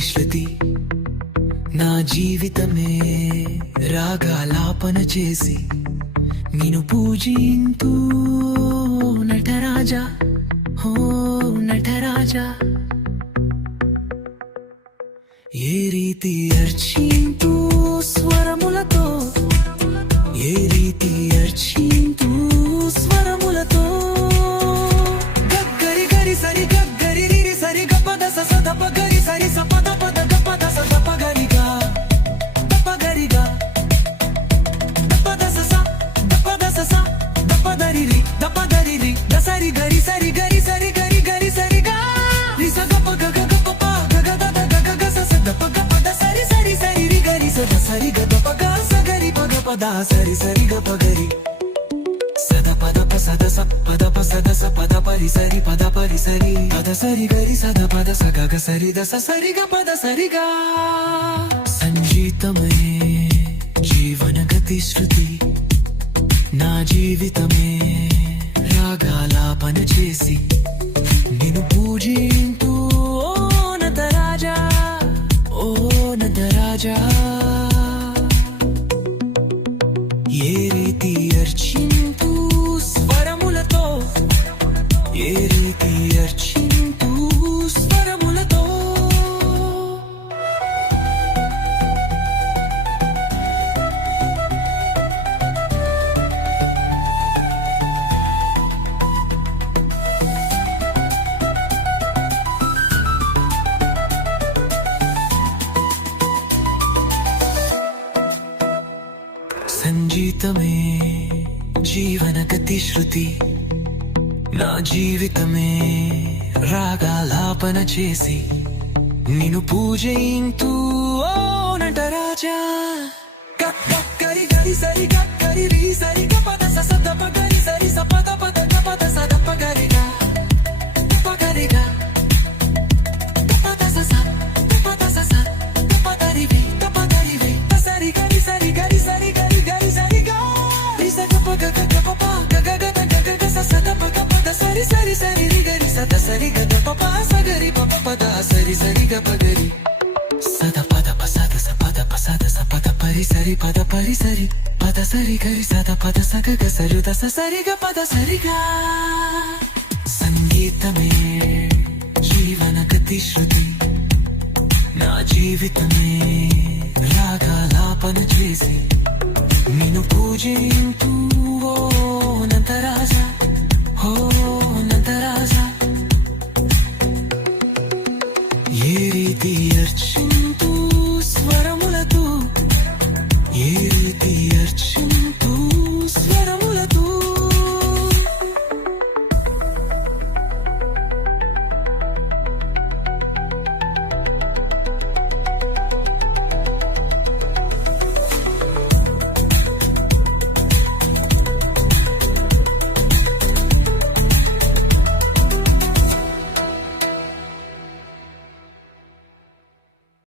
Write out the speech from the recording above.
శ్రుతి. నా జీవితమే రాగాలాపన చేసి నేను పూజింతూ నటరాజా హో నటరాజా. ఏ రీతి అర్చింతూ స్వరములతో ఏ రీతి అర్చింతు సరి గద పగ సగరి గ పద సరి సరి గ ప సద పద ప సద స పద ప సద స పద పరి సరి పద పరి సరి పద సరి గరి సద పద స గ సరి దస స సరి గ పద సరి గా సంగీతమే జీవన గతి శృతి నా జీవితమే రాగాలాపన చేసి నిన్ను పూజ ఏ రీతి అర్చింతూ స్వరములతో ఏ రీతి సంగీతమే జీవన గతి శృతి నా జీవితమే రాగాలాపన చేసి. నిన్ను పూజయింతూ ఓ నటరాజా. గరి గరి సరి గరి రీ సరి సరి సరి సరి రి గరి స సరి గద పప సగరి పప పద సరి సరి గ పగరి సద పద ప సద స పద ప సద స పద పరి సరి పద పరి సరి పద సరి గరి సద పద సగ గ సరు దస సరి గ పద సరి గ సంగీతమే జీవన గతి శృతి నా జీవితమే రాగాలాపన చేసి నిన్ను పూజింటూ